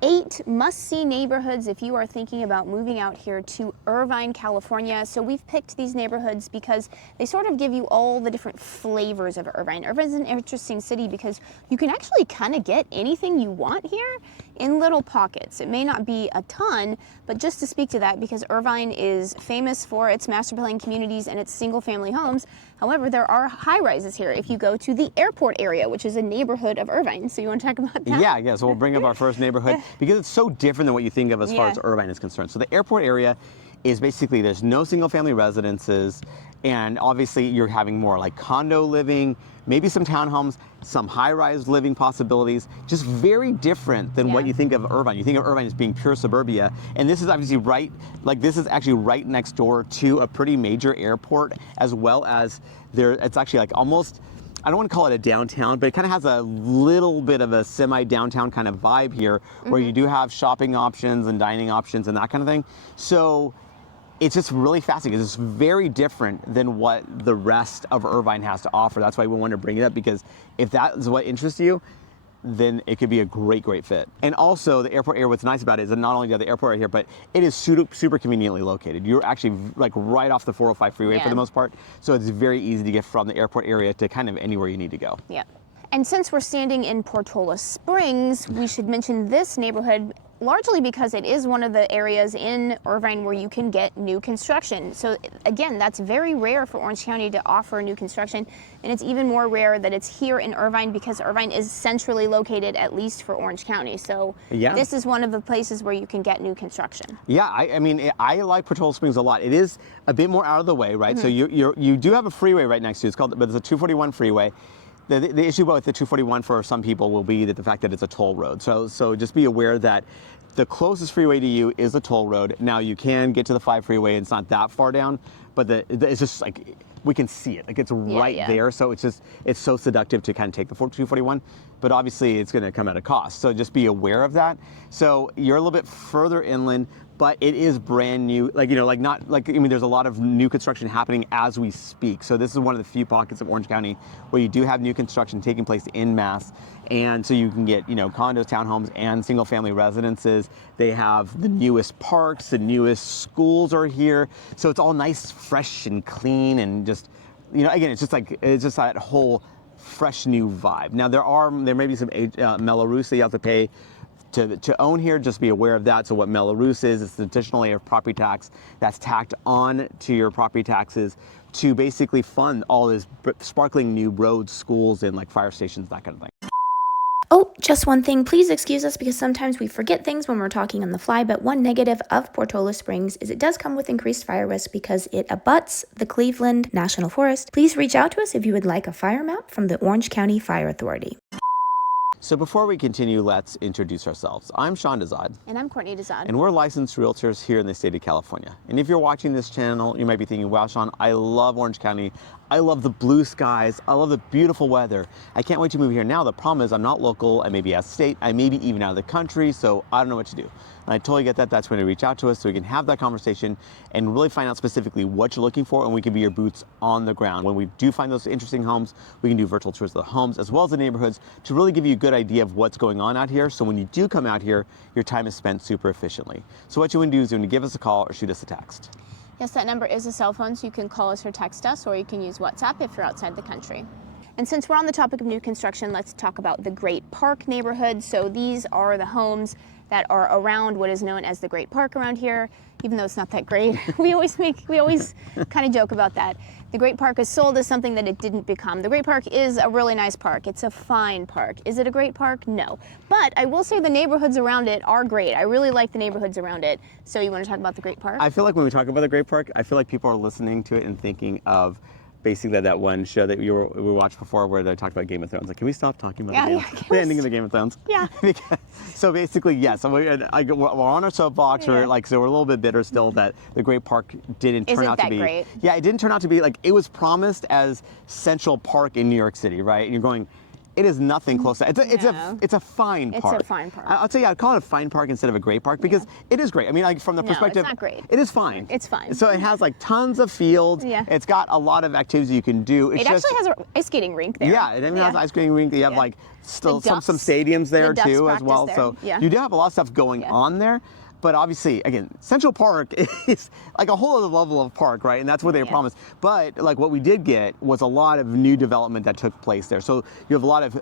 8 must-see neighborhoods if you are thinking about moving out here to Irvine, California. So we've picked these neighborhoods because they sort of give you all the different flavors of Irvine. Irvine's an interesting city because you can actually kind of get anything you want here in little pockets. It may not be a ton, but just to speak to that, because Irvine is famous for its master plan communities and its single-family homes. However, there are high-rises here if you go to the airport area, which is a neighborhood of Irvine. So you want to talk about that? Yeah, so we'll bring up our first neighborhood because it's so different than what you think of as far as Irvine is concerned. So the airport area is basically, there's no single-family residences, and obviously you're having more like condo living, maybe some townhomes, some high-rise living possibilities, just very different than what you think of Irvine. You think of Irvine as being pure suburbia, and this is obviously this is actually right next door to a pretty major airport, as well as it's actually like almost, I don't want to call it a downtown, but it kind of has a little bit of a semi-downtown kind of vibe here, where you do have shopping options and dining options and that kind of thing. So it's just really fascinating. It's very different than what the rest of Irvine has to offer. That's why we wanted to bring it up, because if that is what interests you, then it could be a great fit. And also the airport area, what's nice about it is that not only do you have the airport right here, but it is super conveniently located. You're actually like right off the 405 freeway for the most part. So it's very easy to get from the airport area to kind of anywhere you need to go. Yeah. And since we're standing in Portola Springs, we should mention this neighborhood largely because it is one of the areas in Irvine where you can get new construction. So again, that's very rare for Orange County to offer new construction, and it's even more rare that it's here in Irvine because Irvine is centrally located, at least for Orange County. So this is one of the places where you can get new construction. Yeah, I mean, I like Portola Springs a lot. It is a bit more out of the way, right? So you do have a freeway right next to you. But it's a 241 freeway. The issue with the 241 for some people will be that the fact that it's a toll road. So just be aware that the closest freeway to you is a toll road. Now you can get to the 5 freeway, and it's not that far down, but it's just like, we can see it. Like it's right there. So it's so seductive to kind of take the 241, but obviously it's going to come at a cost. So just be aware of that. So you're a little bit further inland, but it is brand new. Like, there's a lot of new construction happening as we speak. So this is one of the few pockets of Orange County where you do have new construction taking place en masse. And so you can get, condos, townhomes, and single family residences. They have the newest parks, the newest schools are here. So it's all nice, fresh and clean, and just, again, it's just that whole fresh new vibe. Now there may be some Mello-Roos that you have to pay to own here. Just be aware of that. So what Mello-Roos is, it's an additional layer of property tax that's tacked on to your property taxes to basically fund all this sparkling new roads, schools, and like fire stations, that kind of thing. Oh, just one thing, please excuse us because sometimes we forget things when we're talking on the fly, but one negative of Portola Springs is it does come with increased fire risk because it abuts the Cleveland National Forest. Please reach out to us if you would like a fire map from the Orange County Fire Authority. So before we continue, let's introduce ourselves. I'm Sean Dezad. And I'm Courtney Dezad. And we're licensed realtors here in the state of California. And if you're watching this channel, you might be thinking, wow, Sean, I love Orange County. I love the blue skies. I love the beautiful weather. I can't wait to move here. Now, the problem is I'm not local. I may be out of state. I may be even out of the country. So I don't know what to do. And I totally get that. That's when you reach out to us so we can have that conversation and really find out specifically what you're looking for, and we can be your boots on the ground. When we do find those interesting homes, we can do virtual tours of the homes as well as the neighborhoods to really give you a good idea of what's going on out here. So when you do come out here, your time is spent super efficiently. So what you want to do is you want to give us a call or shoot us a text. Yes, that number is a cell phone, so you can call us or text us, or you can use WhatsApp if you're outside the country. And since we're on the topic of new construction, let's talk about the Great Park neighborhood. So these are the homes that are around what is known as the Great Park around here, even though it's not that great. we always kind of joke about that. The Great Park is sold as something that it didn't become. The Great Park is a really nice park. It's a fine park. Is it a great park? No. But I will say the neighborhoods around it are great. I really like the neighborhoods around it. So you want to talk about the Great Park? I feel like when we talk about the Great Park, I feel like people are listening to it and thinking of basically that one show that we watched before where they talked about Game of Thrones. Like, can we stop talking about the ending of the Game of Thrones? Yeah. So basically, yes. So we're on our soapbox. Yeah. So we're a little bit bitter still that the Great Park didn't turn out to be. Great? Yeah, it didn't turn out to be like it was promised as Central Park in New York City, right? And you're going, it is nothing close to that. It's a fine park. It's a fine park. I'd say I'd call it a fine park instead of a great park because it is great. I mean, like from the perspective, it's not great. It is fine. It's fine. So it has like tons of fields. Yeah. It's got a lot of activities you can do. It actually has an ice skating rink there. Yeah, it even has an ice skating rink. You have like still some stadiums there Ducks too as well. there. So Yeah. you do have a lot of stuff going on there. But obviously, again, Central Park is like a whole other level of park, right? And that's what they promised. But like what we did get was a lot of new development that took place there. So you have a lot of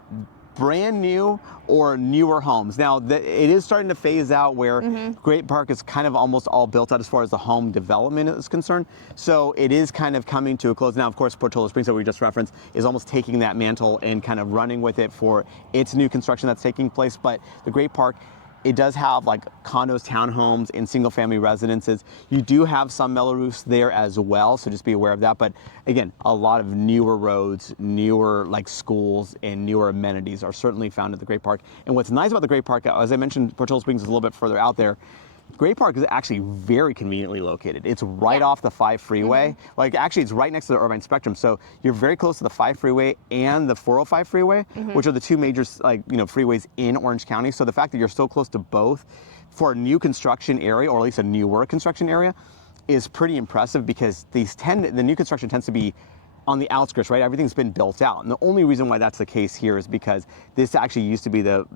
brand new or newer homes. Now, it is starting to phase out where Great Park is kind of almost all built out as far as the home development is concerned. So it is kind of coming to a close. Now, of course, Portola Springs that we just referenced is almost taking that mantle and kind of running with it for its new construction that's taking place. But the Great Park, it does have like condos, townhomes, and single-family residences. You do have some mellow roofs there as well, so just be aware of that. But again, a lot of newer roads, newer like schools, and newer amenities are certainly found at the Great Park. And what's nice about the Great Park, as I mentioned, Portola Springs is a little bit further out there. Great Park is actually very conveniently located. It's right off the 5 freeway. Like actually it's right next to the Irvine Spectrum. So you're very close to the 5 freeway and the 405 freeway, which are the two major freeways in Orange County. So the fact that you're so close to both for a new construction area, or at least a newer construction area, is pretty impressive because the new construction tends to be on the outskirts, right? Everything's been built out. And the only reason why that's the case here is because this actually used to be the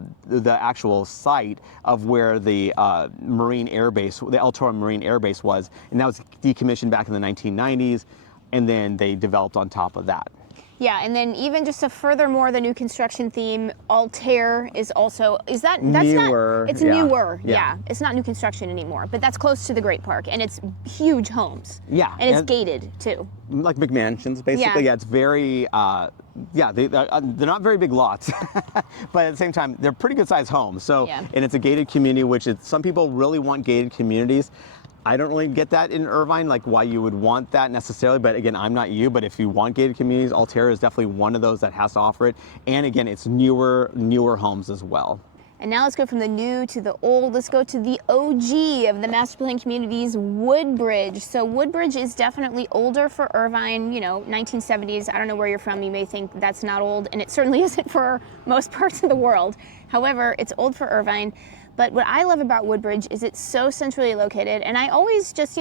actual site of where the Marine Air Base, the Altair Marine Air Base was. And that was decommissioned back in the 1990s. And then they developed on top of that. Yeah, and then even just a furthermore, the new construction theme, Altair is also, that's newer, not, it's newer, yeah. It's not new construction anymore, but that's close to the Great Park, and it's huge homes. Yeah. And it's gated, too. Like McMansions, basically. Yeah, it's very, they're not very big lots, but at the same time, they're pretty good sized homes. So, and it's a gated community, which is, some people really want gated communities. I don't really get that in Irvine, like why you would want that necessarily, but again, I'm not you, but if you want gated communities, Altair is definitely one of those that has to offer it. And again, it's newer homes as well. And now let's go from the new to the old. Let's go to the OG of the master plan communities, Woodbridge. So Woodbridge is definitely older for Irvine, 1970s. I don't know where you're from. You may think that's not old, and it certainly isn't for most parts of the world. However, it's old for Irvine. But what I love about Woodbridge is it's so centrally located. And I always just,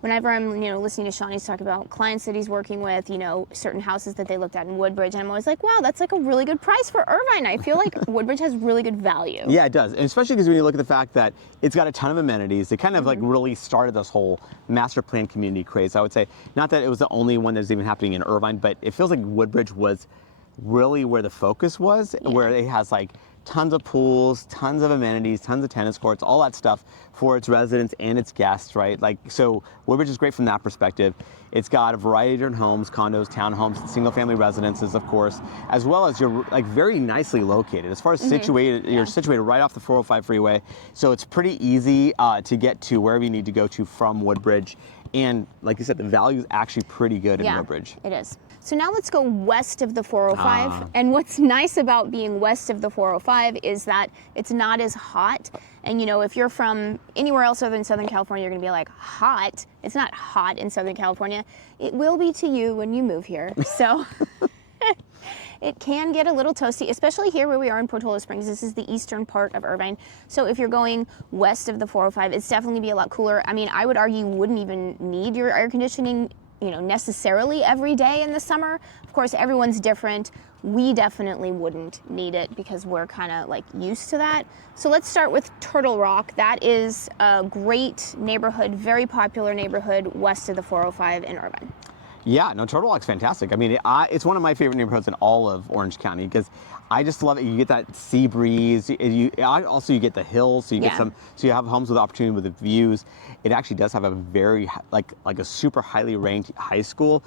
whenever I'm, listening to Shawnee's talk about clients that he's working with, certain houses that they looked at in Woodbridge, and I'm always like, wow, that's like a really good price for Irvine. I feel like Woodbridge has really good value. Yeah, it does. And especially because when you look at the fact that it's got a ton of amenities, it kind of like really started this whole master plan community craze. I would say, not that it was the only one that's even happening in Irvine, but it feels like Woodbridge was really where the focus was, where it has like tons of pools, tons of amenities, tons of tennis courts, all that stuff for its residents and its guests, right? Like, so Woodbridge is great from that perspective. It's got a variety of different homes, condos, townhomes, single-family residences, of course, as well as you're like very nicely located. As far as situated, you're situated right off the 405 freeway, so it's pretty easy to get to wherever you need to go to from Woodbridge. And like you said, the value is actually pretty good in Woodbridge. It is. So now let's go west of the 405. And what's nice about being west of the 405 is that it's not as hot. And if you're from anywhere else other than Southern California, you're gonna be like, hot? It's not hot in Southern California. It will be to you when you move here. So it can get a little toasty, especially here where we are in Portola Springs. This is the eastern part of Irvine. So if you're going west of the 405, it's definitely gonna be a lot cooler. I mean, I would argue you wouldn't even need your air conditioning necessarily every day in the summer. Of course, everyone's different. We definitely wouldn't need it because we're kind of like used to that. So let's start with Turtle Rock. That is a great neighborhood, very popular neighborhood west of the 405 in Irvine. Yeah, no, Turtle Rock's fantastic. I mean, it's one of my favorite neighborhoods in all of Orange County because I just love it. You get that sea breeze. You get the hills, so you get so you have homes with opportunity with the views. It actually does have a very like a super highly ranked high school.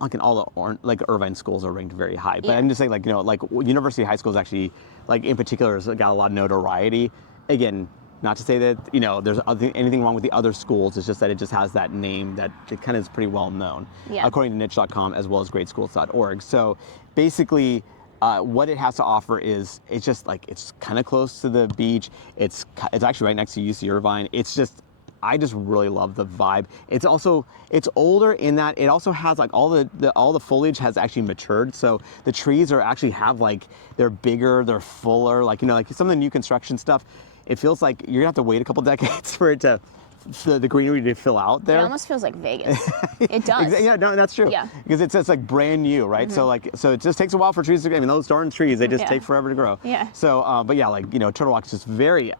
Like in all the Irvine schools are ranked very high. But I'm just saying, like University High School is actually in particular has got a lot of notoriety. Again, not to say that there's anything wrong with the other schools. It's just that it just has that name that it kind of is pretty well known, according to niche.com as well as greatschools.org. So basically, what it has to offer is it's kind of close to the beach. It's actually right next to UC Irvine. It's just I just really love the vibe. It's older in that it also has like all the foliage has actually matured. So the trees they're bigger, they're fuller. Like, like some of the new construction stuff, it feels like you're gonna have to wait a couple decades for the greenery to fill out there. It almost feels like Vegas. It does. Yeah, no, that's true. Yeah. Because it's like brand new, right? So it just takes a while for trees to grow. I mean, those darn trees, they just take forever to grow. Yeah. So, but yeah, Turtle Rock is just very,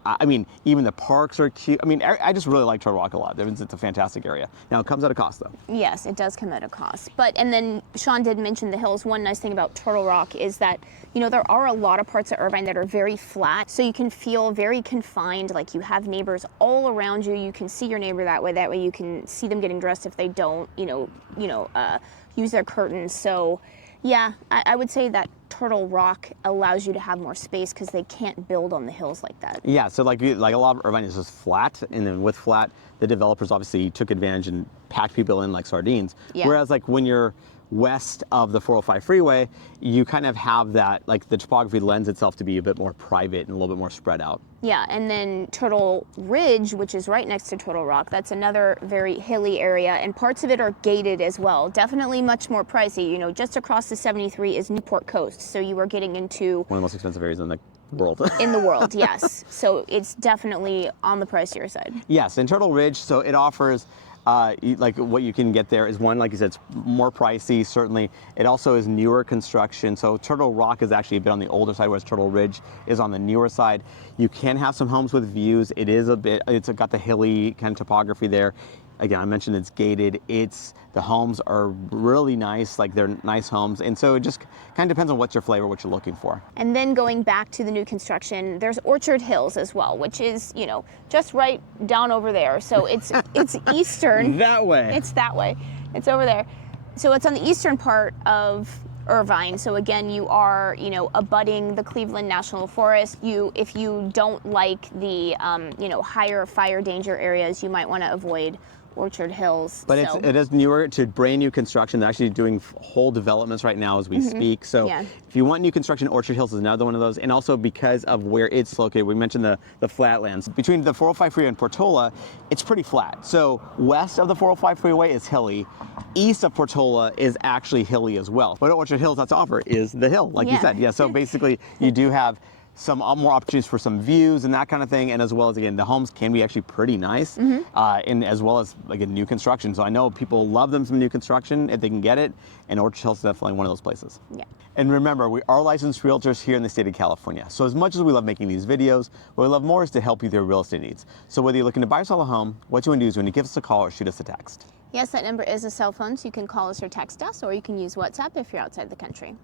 even the parks are cute. I just really like Turtle Rock a lot. It's a fantastic area. Now, it comes at a cost, though. Yes, it does come at a cost. And then Sean did mention the hills. One nice thing about Turtle Rock is that, there are a lot of parts of Irvine that are very flat, so you can feel very confined, like you have neighbors all around you. You can see your neighbor that way. That way you can see them getting dressed if they don't, use their curtains. So, yeah, I would say that Turtle Rock allows you to have more space because they can't build on the hills like that. Yeah, so like a lot of Irvine is just flat, and then with flat, the developers obviously took advantage and packed people in like sardines. Yeah. Whereas like when you're west of the 405 freeway, you kind of have that, like the topography lends itself to be a bit more private and a little bit more spread out. Yeah, and then Turtle Ridge, which is right next to Turtle Rock, that's another very hilly area, and parts of it are gated as well. Definitely much more pricey. Just across the 73 is Newport Coast, so you are getting into one of the most expensive areas in the world. In the world, yes. So it's definitely on the pricier side. Yes, and Turtle Ridge, so it offers like what you can get there is one, like you said, it's more pricey, certainly. It also is newer construction. So Turtle Rock is actually a bit on the older side, whereas Turtle Ridge is on the newer side. You can have some homes with views. It's got the hilly kind of topography there. Again, I mentioned it's gated. The homes are really nice, like they're nice homes. And so it just kind of depends on what's your flavor, what you're looking for. And then going back to the new construction, there's Orchard Hills as well, which is, just right down over there. So it's eastern. That way. It's that way. It's over there. So it's on the eastern part of Irvine. So again, you are, abutting the Cleveland National Forest. If you don't like the, higher fire danger areas, you might want to avoid Orchard Hills. But it is newer to brand new construction. They're actually doing whole developments right now as we speak. So if you want new construction, Orchard Hills is another one of those. And also because of where it's located, we mentioned the flatlands. Between the 405 freeway and Portola, it's pretty flat. So west of the 405 freeway is hilly. East of Portola is actually hilly as well. What Orchard Hills has to offer is the hill, like you said. Yeah, so basically you do have some more opportunities for some views and that kind of thing, and as well as, again, the homes can be actually pretty nice, and as well as, again, new construction. So I know people love them some new construction if they can get it, and Orchard Hills is definitely one of those places. Yeah. And remember, we are licensed realtors here in the state of California. So as much as we love making these videos, what we love more is to help you with your real estate needs. So whether you're looking to buy or sell a home, what you want to do is when you give us a call or shoot us a text. Yes, that number is a cell phone, so you can call us or text us, or you can use WhatsApp if you're outside the country.